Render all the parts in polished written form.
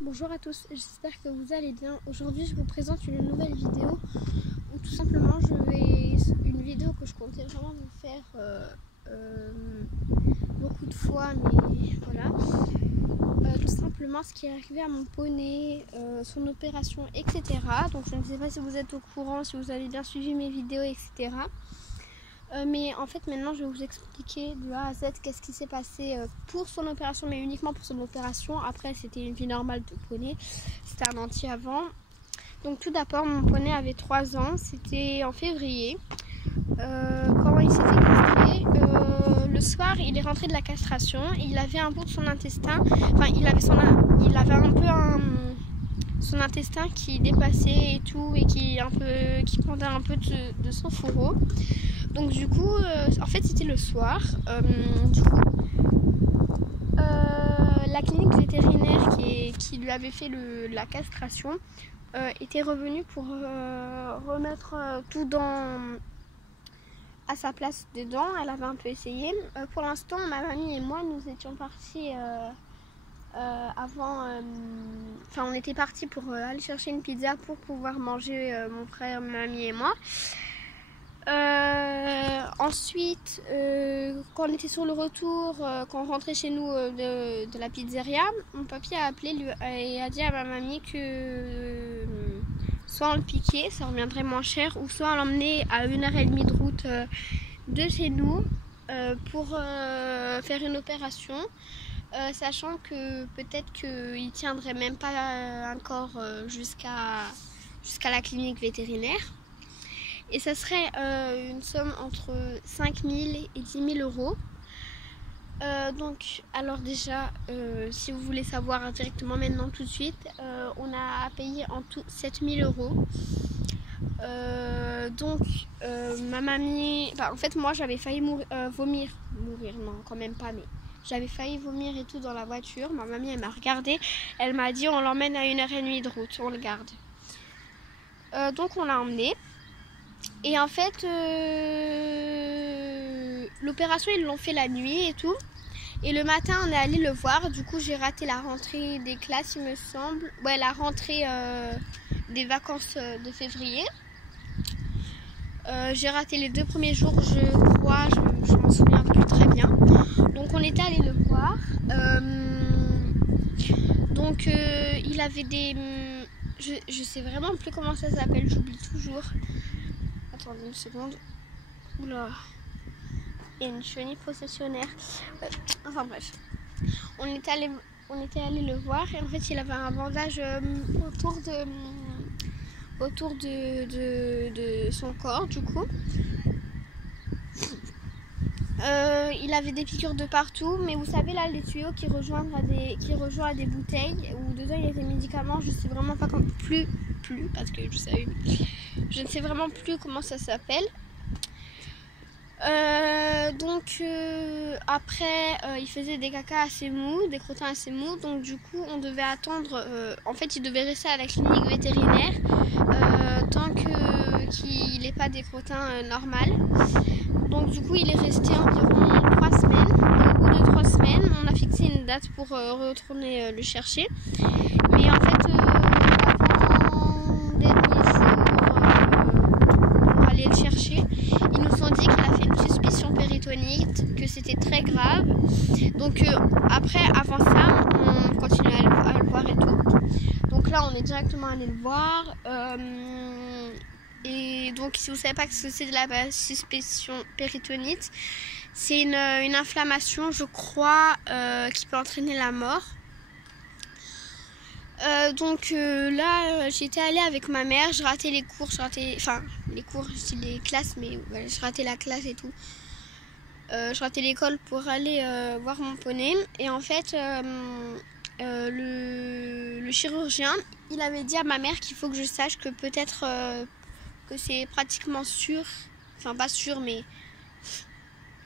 Bonjour à tous, j'espère que vous allez bien. Aujourd'hui je vous présente une nouvelle vidéo où tout simplement une vidéo que je comptais vraiment vous faire beaucoup de fois, mais voilà. Tout simplement ce qui est arrivé à mon poney, son opération, etc. Donc je ne sais pas si vous êtes au courant, si vous avez bien suivi mes vidéos, etc. Mais en fait maintenant je vais vous expliquer de A à Z qu'est-ce qui s'est passé pour son opération, mais uniquement pour son opération. Après c'était une vie normale de poney, c'était un entier avant. Donc tout d'abord mon poney avait 3 ans, c'était en février. Quand il s'est fait castrer, le soir il est rentré de la castration et il avait un bout de son intestin, enfin il avait un peu son intestin qui dépassait et tout, et qui pendait un peu de son fourreau. Donc du coup, en fait c'était le soir. La clinique vétérinaire qui lui avait fait la castration était revenue pour remettre tout à sa place dedans. Elle avait un peu essayé. Pour l'instant, ma mamie et moi, nous étions partis on était partis pour aller chercher une pizza pour pouvoir manger, mon frère, ma mamie et moi. Ensuite, quand on était sur le retour, quand on rentrait chez nous de la pizzeria, mon papy a appelé et a dit à ma mamie que soit on le piquait, ça reviendrait moins cher, ou soit on l'emmenait à 1h30 de route de chez nous pour faire une opération, sachant que peut-être qu'il tiendrait même pas encore jusqu'à la clinique vétérinaire. Et ça serait une somme entre 5 000 et 10 000 euros. Donc, alors déjà, si vous voulez savoir directement maintenant tout de suite, on a à payer en tout 7 000 euros. Ma mamie... en fait, moi, j'avais failli vomir. Mourir, non, quand même pas, mais... J'avais failli vomir et tout dans la voiture. Ma mamie, elle m'a regardée. Elle m'a dit, on l'emmène à 1h30 de route, on le garde. Donc, on l'a emmené. Et en fait, l'opération, ils l'ont fait la nuit et tout. Et le matin, on est allé le voir. Du coup, j'ai raté la rentrée des classes, il me semble. Ouais, la rentrée des vacances de février. J'ai raté les 2 premiers jours, je crois. Je m'en souviens plus très bien. Donc, on était allé le voir. Il avait des... Je sais vraiment plus comment ça s'appelle. J'oublie toujours. Attendez une seconde. Oula. Il y a une chenille processionnaire. Enfin bref. On était allé le voir et en fait il avait un bandage autour de son corps du coup. Il avait des piqûres de partout, mais vous savez là les tuyaux qui rejoignent à des bouteilles où dedans il y a des médicaments. Je sais vraiment pas plus parce que je ne sais vraiment plus comment ça s'appelle. Après il faisait des caca assez mous, des crottins assez mous, donc du coup on devait attendre, en fait il devait rester à la clinique vétérinaire tant qu'il n'ait pas des crottins normales. Donc du coup il est resté environ 3 semaines. Au bout de 3 semaines on a fixé une date pour retourner le chercher, mais en fait l'avant-dernier jour pour aller le chercher, ils nous ont dit qu'il a fait une suspicion péritonite, que c'était très grave. Donc après, avant ça, on continue à le voir et tout. Donc là, on est directement allé le voir. Et donc, si vous ne savez pas ce que c'est de la suspicion péritonite, c'est une inflammation, je crois, qui peut entraîner la mort. J'étais allée avec ma mère, je ratais les cours, les cours, c'est les classes, mais ouais, je ratais la classe et tout. Je ratais l'école pour aller voir mon poney. Et en fait, le chirurgien, il avait dit à ma mère qu'il faut que je sache que peut-être que c'est pratiquement sûr, enfin pas sûr, mais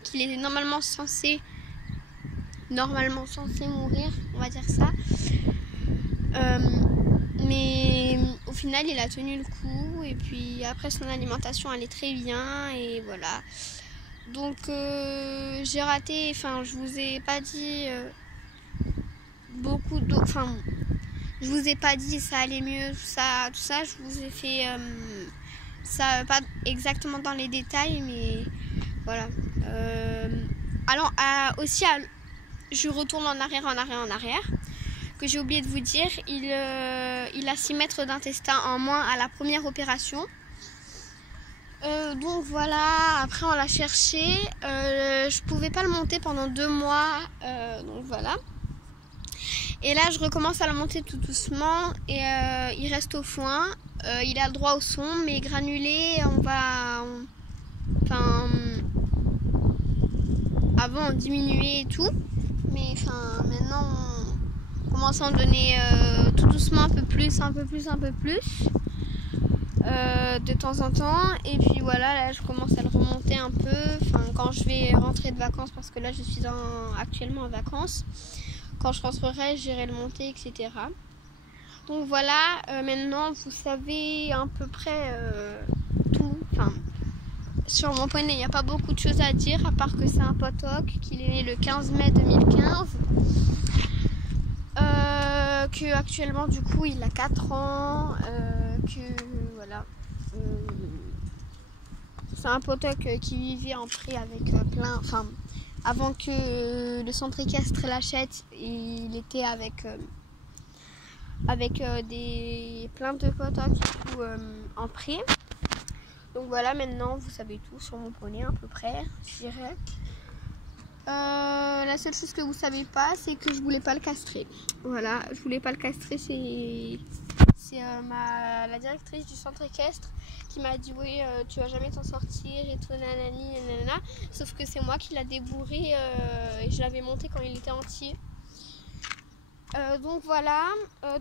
qu'il est normalement censé mourir, on va dire ça. Mais au final il a tenu le coup, et puis après son alimentation allait très bien et voilà. Donc j'ai raté, je vous ai pas dit beaucoup d'eau, je vous ai pas dit ça allait mieux, tout ça, je vous ai fait ça pas exactement dans les détails, mais voilà. Je retourne en arrière, que j'ai oublié de vous dire, il a 6 mètres d'intestin en moins à la première opération. Donc voilà, après on l'a cherché, je pouvais pas le monter pendant 2 mois, donc voilà. Et là je recommence à le monter tout doucement et il reste au foin, il a le droit au son, mais granulé avant on diminuait et tout, mais maintenant on commence à en donner tout doucement un peu plus. De temps en temps, et puis voilà, là je commence à le remonter un peu, quand je vais rentrer de vacances, parce que là je suis actuellement en vacances. Quand je rentrerai, j'irai le monter, etc. Donc voilà, maintenant vous savez à peu près tout. Sur mon poney, il n'y a pas beaucoup de choses à dire, à part que c'est un potoc, qu'il est né le 15 mai 2015. Que actuellement du coup il a 4 ans, que voilà, c'est un potoc qui vivait en pré avec avant que le centre équestre l'achète, il était avec plein de potocs en pré. Donc voilà, maintenant vous savez tout sur mon poney à peu près, je dirais. La seule chose que vous savez pas, c'est que je voulais pas le castrer. Voilà, je voulais pas le castrer. C'est la directrice du centre équestre qui m'a dit oui, tu vas jamais t'en sortir et tout, nanani, nanana. Sauf que c'est moi qui l'a débourré et je l'avais monté quand il était entier. Donc voilà,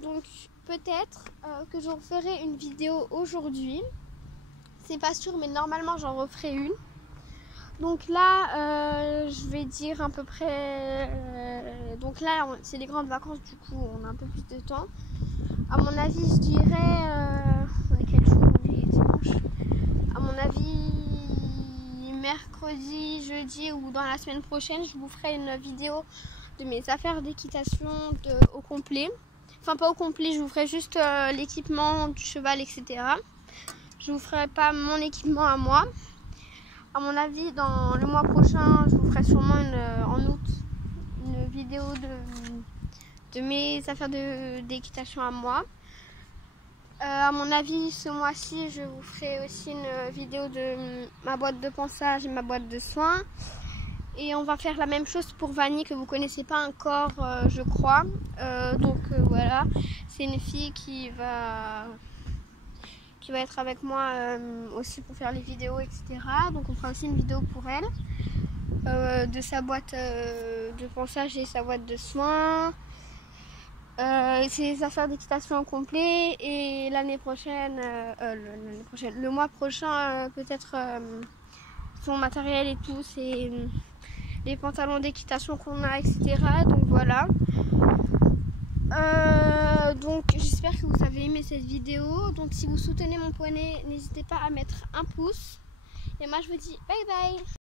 donc peut-être que je referai une vidéo aujourd'hui. C'est pas sûr, mais normalement j'en referai une. Donc là, je vais dire à peu près... donc là, c'est les grandes vacances, du coup, on a un peu plus de temps. À mon avis, je dirais... on est quel jour? On est dimanche. À mon avis, mercredi, jeudi ou dans la semaine prochaine, je vous ferai une vidéo de mes affaires d'équitation au complet. Enfin, pas au complet, je vous ferai juste l'équipement du cheval, etc. Je vous ferai pas mon équipement à moi. À mon avis, dans le mois prochain, je vous ferai sûrement en août une vidéo de mes affaires d'équitation à moi. À mon avis, ce mois-ci, je vous ferai aussi une vidéo de ma boîte de ponçage et ma boîte de soins. Et on va faire la même chose pour Vanny, que vous connaissez pas encore, je crois. Voilà, c'est une fille qui va être avec moi aussi pour faire les vidéos, etc. Donc on fera aussi une vidéo pour elle, de sa boîte de ponçage et sa boîte de soins, ses affaires d'équitation au complet, et le mois prochain peut-être son matériel et tout, c'est les pantalons d'équitation qu'on a, etc. Donc voilà. Donc j'espère que vous avez aimé cette vidéo. Donc si vous soutenez mon poney, n'hésitez pas à mettre un pouce. Et moi je vous dis bye bye.